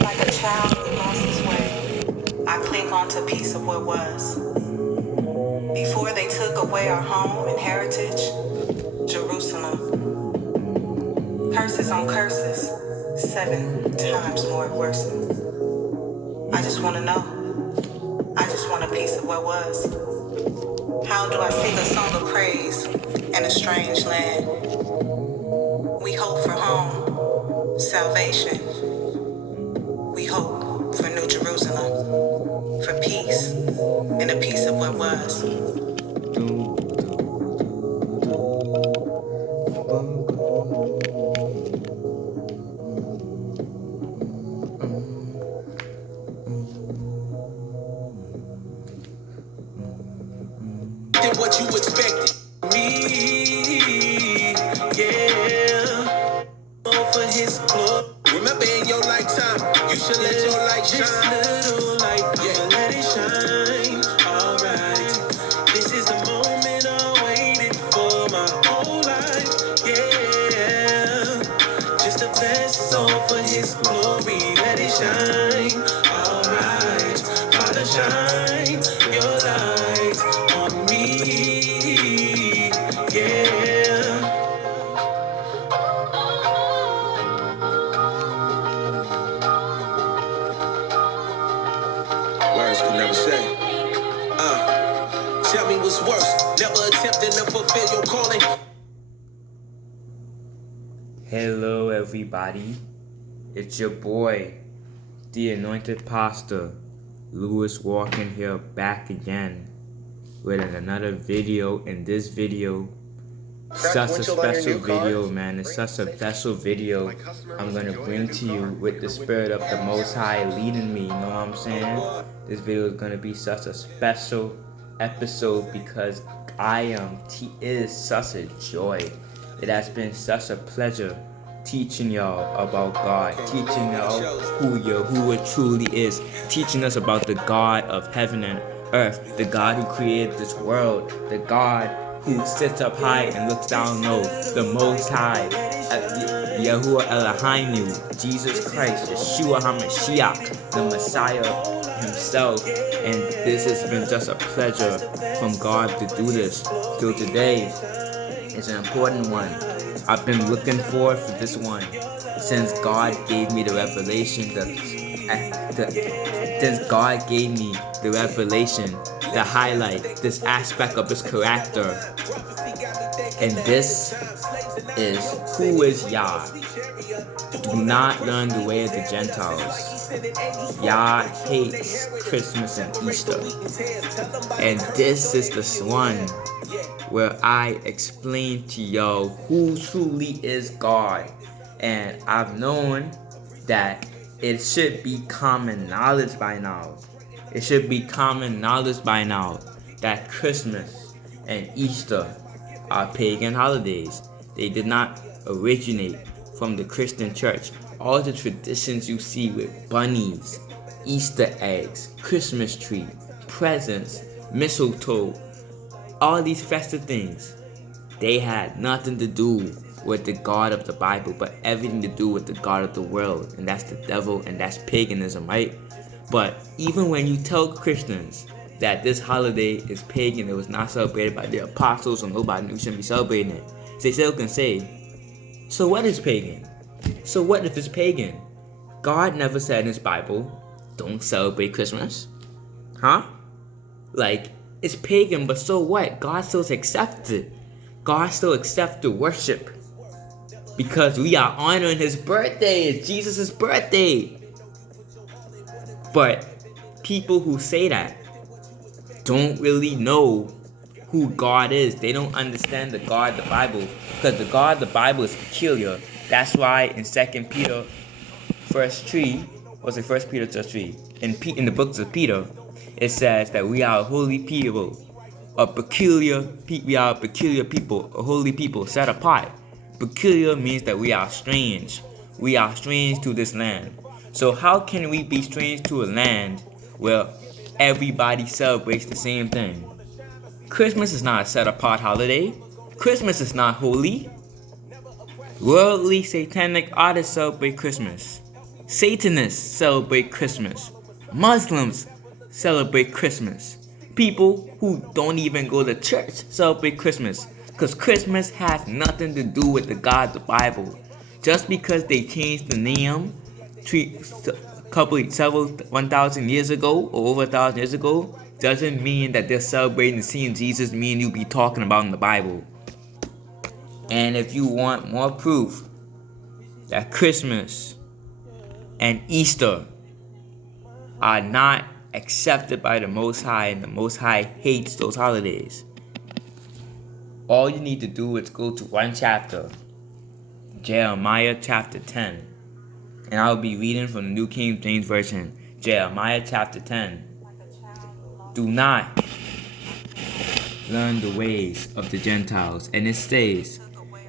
Like a child who lost his way, I cling on to a piece of what was. Before they took away our home and heritage, Jerusalem. Curses on curses, 7 times more worsened. I just want to know. I just want a piece of what was. How do I sing a song of praise in a strange land? We hope for home, salvation. We hope for New Jerusalem, for peace, and a piece of what was. Did what you expected me, yeah. For his glory. Remember in your lifetime, you should let your light shine. This little light, I'ma let it shine. Alright, this is the moment I waited for my whole life, yeah. Just a vessel for his glory, let it shine. Alright, Father, shine your light on me, yeah. Words could never say. Tell me what's worse, never attempting to fulfill your calling. Hello everybody, it's your boy, the Anointed Pastor, Lewis Walking here back again with another video. In this video, such a special video, man. It's such a special video I'm gonna bring to you with the Spirit of the Most High leading me, you know what I'm saying? This video is gonna be such a special episode because it is such a joy. It has been such a pleasure teaching y'all about God, teaching y'all who it truly is, teaching us about the God of heaven and earth, the God who created this world, the God who sits up high and looks down low, the Most High, Yahuwah Elohim, Jesus Christ, Yeshua HaMashiach, the Messiah himself. And this has been just a pleasure from God to do this. So today is an important one. I've been looking forward for this one since God gave me the revelation, since God gave me the revelation to highlight this aspect of his character. And this is, who is Yah? Do not learn the way of the Gentiles. Yah hates Christmas and Easter. And this is the one where I explain to y'all who truly is God. And I've known that it should be common knowledge by now. It should be common knowledge by now that Christmas and Easter are pagan holidays. They did not originate from the Christian church. All the traditions you see with bunnies, Easter eggs, Christmas tree, presents, mistletoe, all these festive things, they had nothing to do with the God of the Bible, but everything to do with the God of the world, and that's the devil, and that's paganism, right? But even when you tell Christians that this holiday is pagan, it was not celebrated by the apostles, or nobody knew shouldn't be celebrating it, they still can say, so what is pagan? So what if it's pagan? God never said in his Bible, don't celebrate Christmas. Huh? Like, it's pagan, but so what? God still accepts it. God still accepts the worship. Because we are honoring his birthday. It's Jesus' birthday. But people who say that don't really know who God is. They don't understand the God of the Bible. Because the God of the Bible is peculiar. That's why in 2 Peter, first 3, was it 1 Peter just 3? In the books of Peter, it says that we are a holy people, we are a peculiar people, a holy people set apart. Peculiar means that we are strange. We are strange to this land. So how can we be strange to a land where everybody celebrates the same thing? Christmas is not a set apart holiday. Christmas is not holy. Worldly satanic artists celebrate Christmas. Satanists celebrate Christmas. Muslims celebrate Christmas. People who don't even go to church celebrate Christmas. Because Christmas has nothing to do with the God of the Bible. Just because they changed the name several 1,000 years ago or over 1,000 years ago doesn't mean that they're celebrating seeing Jesus me and you be talking about in the Bible. And if you want more proof that Christmas and Easter are not accepted by the Most High and the Most High hates those holidays, all you need to do is go to one chapter, Jeremiah chapter 10. And I'll be reading from the New King James Version, Jeremiah chapter 10. Do not learn the ways of the Gentiles. And it says,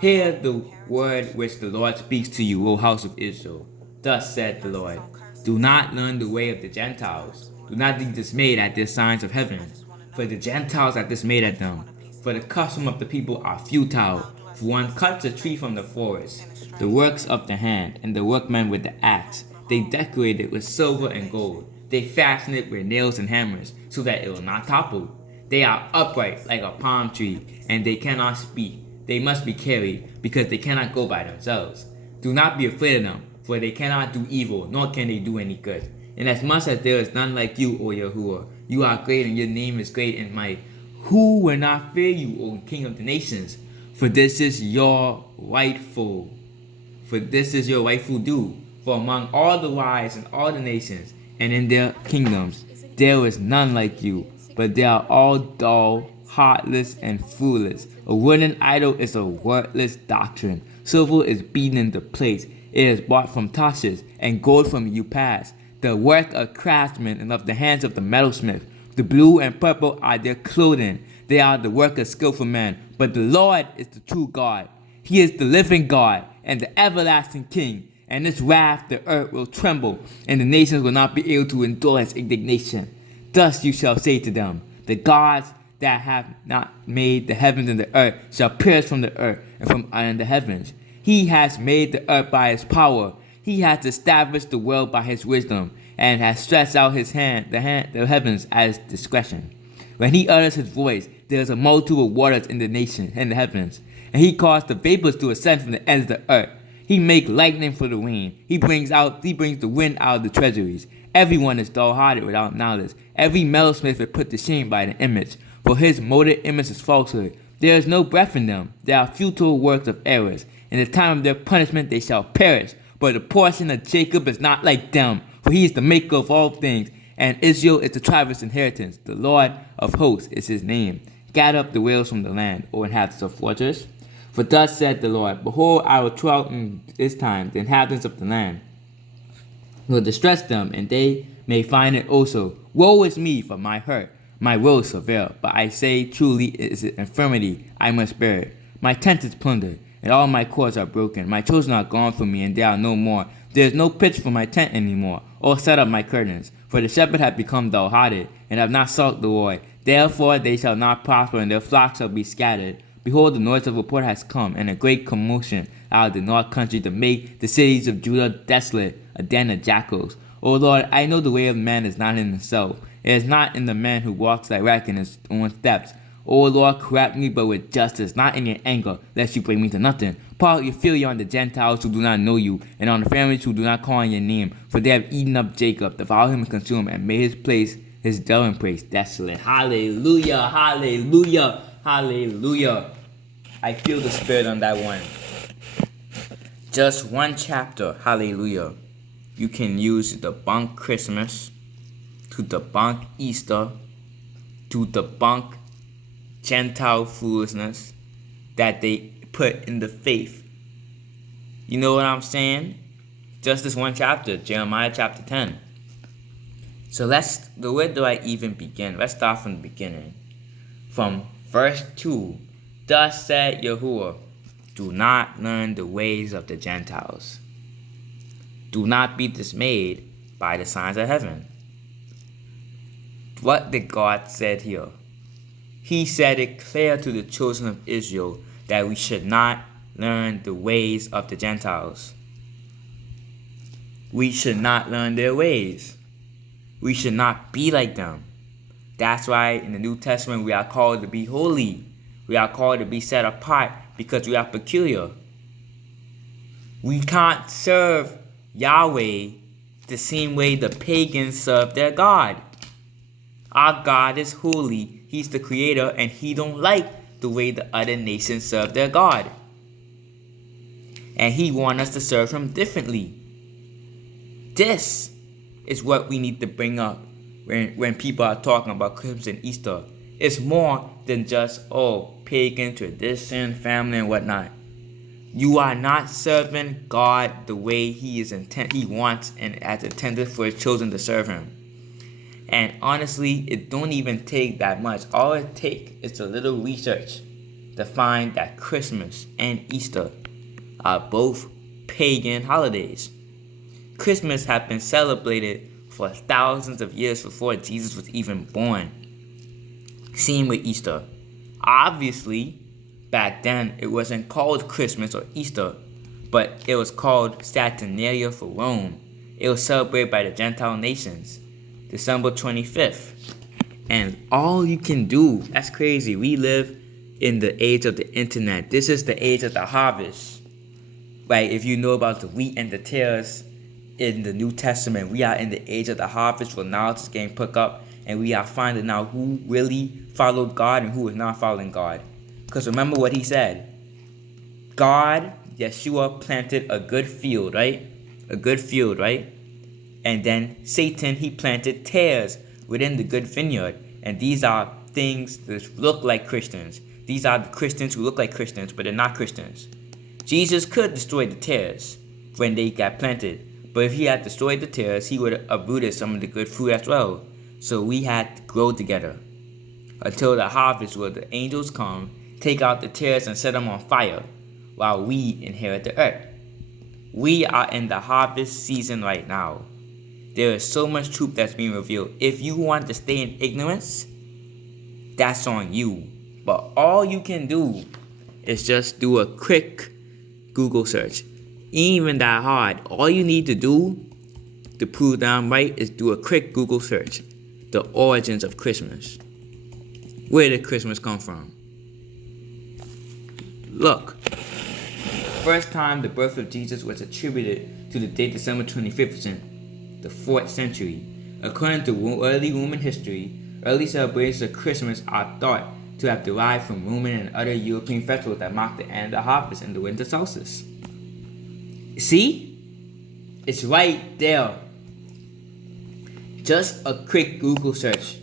hear the word which the Lord speaks to you, O house of Israel. Thus said the Lord, do not learn the way of the Gentiles. Do not be dismayed at their signs of heaven. For the Gentiles are dismayed at them. For the custom of the people are futile. For one cuts a tree from the forest, the works of the hand, and the workmen with the axe. They decorate it with silver and gold. They fasten it with nails and hammers, so that it will not topple. They are upright like a palm tree, and they cannot speak. They must be carried, because they cannot go by themselves. Do not be afraid of them, for they cannot do evil, nor can they do any good. Inasmuch as there is none like you, O Yahuwah, you are great, and your name is great in might. Who will not fear you, O King of the nations? For this is your rightful due. For among all the wise and all the nations, and in their kingdoms, there is none like you. But they are all dull, heartless, and foolish. A wooden idol is a worthless doctrine. Silver is beaten into place. It is bought from Tarshish, and gold from Upas. The work of craftsmen and of the hands of the metalsmith. The blue and purple are their clothing. They are the work of skillful men. But the Lord is the true God. He is the living God and the everlasting King. And his wrath the earth will tremble, and the nations will not be able to endure his indignation. Thus you shall say to them, the gods that have not made the heavens and the earth shall perish from the earth and from under the heavens. He has made the earth by his power. He has established the world by his wisdom, and has stretched out his hand, the heavens at his discretion. When he utters his voice, there is a multitude of waters in the nations and the heavens, and he caused the vapors to ascend from the ends of the earth. He makes lightning for the rain. He brings the wind out of the treasuries. Everyone is dull-hearted without knowledge. Every metalsmith is put to shame by the image, for his molded image is falsehood. There is no breath in them. They are futile works of errors. In the time of their punishment they shall perish. But the portion of Jacob is not like them, for he is the maker of all things, and Israel is the tribe of his inheritance. The Lord of hosts is his name. Gather up the whales from the land, O inhabitants of fortress. For thus said the Lord, behold, I will throw out in this time the inhabitants of the land. Will distress them, and they may find it also. Woe is me for my hurt, my woe severe. But I say, truly it is an infirmity, I must bear it. My tent is plundered, and all my cords are broken. My children are gone from me, and they are no more. There is no pitch for my tent any more, or set up my curtains. For the shepherd hath become dull-hearted, and have not sought the Lord. Therefore they shall not prosper, and their flocks shall be scattered. Behold, the noise of report has come, and a great commotion out of the north country to make the cities of Judah desolate, a den of jackals. O Lord, I know the way of man is not in himself. It is not in the man who walks direct in his own steps. O Lord, correct me, but with justice, not in your anger, lest you bring me to nothing. Pour out your fury on the Gentiles who do not know you, and on the families who do not call on your name. For they have eaten up Jacob, devoured him and consumed him, and made his place, his dwelling place, desolate. Hallelujah, hallelujah, hallelujah. I feel the spirit on that one. Just one chapter, hallelujah. You can use to debunk Christmas, to debunk Easter, to debunk Gentile foolishness that they put in the faith. You know what I'm saying? Just this one chapter, Jeremiah chapter 10. So where do I even begin? Let's start from the beginning. From verse 2. Thus said Yahuwah, do not learn the ways of the Gentiles. Do not be dismayed by the signs of heaven. What did God said here? He said it clear to the children of Israel that we should not learn the ways of the Gentiles. We should not learn their ways. We should not be like them. That's why in the New Testament we are called to be holy. We are called to be set apart because we are peculiar. We can't serve Yahweh the same way the pagans serve their God. Our God is holy. He's the creator, and he don't like the way the other nations serve their God. And he wants us to serve him differently. This is what we need to bring up when people are talking about Christmas and Easter. It's more than just, pagan tradition, family, and whatnot. You are not serving God the way he wants and has intended for his children to serve him. And honestly, it don't even take that much. All it takes is a little research to find that Christmas and Easter are both pagan holidays. Christmas had been celebrated for thousands of years before Jesus was even born. Same with Easter. Obviously, back then it wasn't called Christmas or Easter, but it was called Saturnalia for Rome. It was celebrated by the Gentile nations, December 25th. And all you can do, that's crazy. We live in the age of the internet. This is the age of the harvest. Right? If you know about the wheat and the tares in the New Testament, we are in the age of the harvest where knowledge is getting put up, and we are finding out who really followed God and who is not following God. Because remember what he said. God, Yeshua, planted a good field, right? A good field, right? And then Satan, he planted tares within the good vineyard. And these are things that look like Christians. These are the Christians who look like Christians, but they're not Christians. Jesus could destroy the tares when they got planted. But if he had destroyed the tares, he would have uprooted some of the good fruit as well. So we had to grow together until the harvest where the angels come, take out the tares and set them on fire while we inherit the earth. We are in the harvest season right now. There is so much truth that's being revealed. If you want to stay in ignorance, that's on you. But all you can do is just do a quick Google search. Even that hard. All you need to do to prove that I'm right is do a quick Google search. The origins of Christmas. Where did Christmas come from? Look. First time the birth of Jesus was attributed to the date December 25th in the 4th century. According to early Roman history, early celebrations of Christmas are thought to have derived from Roman and other European festivals that mark the end of the harvest and the winter solstice. See? It's right there. Just a quick Google search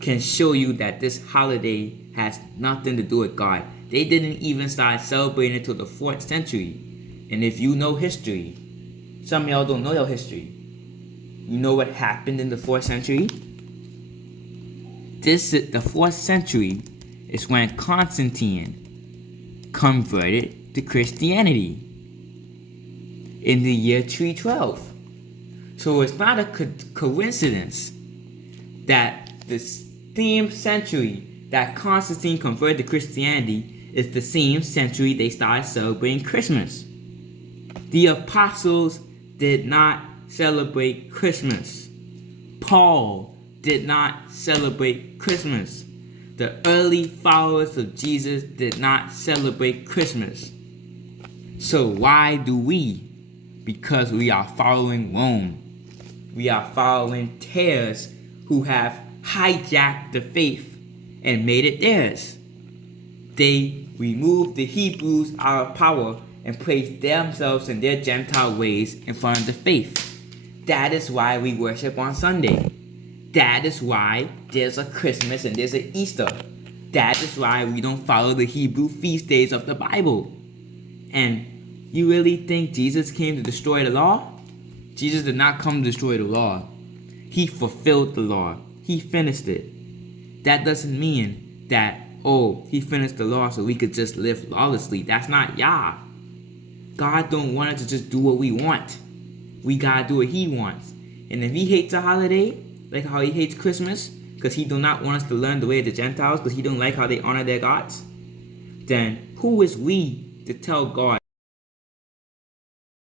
can show you that this holiday has nothing to do with God. They didn't even start celebrating until the 4th century. And if you know history, some of y'all don't know your history. You know what happened in the 4th century? The 4th century is when Constantine converted to Christianity in the year 312. So it's not a coincidence that the same century that Constantine converted to Christianity is the same century they started celebrating Christmas. The apostles did not celebrate Christmas. Paul did not celebrate Christmas. The early followers of Jesus did not celebrate Christmas. So why do we? Because we are following Rome. We are following tares who have hijacked the faith and made it theirs. They removed the Hebrews out of power and placed themselves and their Gentile ways in front of the faith. That is why we worship on Sunday. That is why there's a Christmas and there's an Easter. That is why we don't follow the Hebrew feast days of the Bible. And you really think Jesus came to destroy the law? Jesus did not come to destroy the law. He fulfilled the law. He finished it. That doesn't mean that, he finished the law so we could just live lawlessly. That's not Yah. God don't want us to just do what we want. We gotta do what he wants. And if he hates a holiday, like how he hates Christmas, because he do not want us to learn the way of the Gentiles, because he don't like how they honor their gods, then who is we to tell God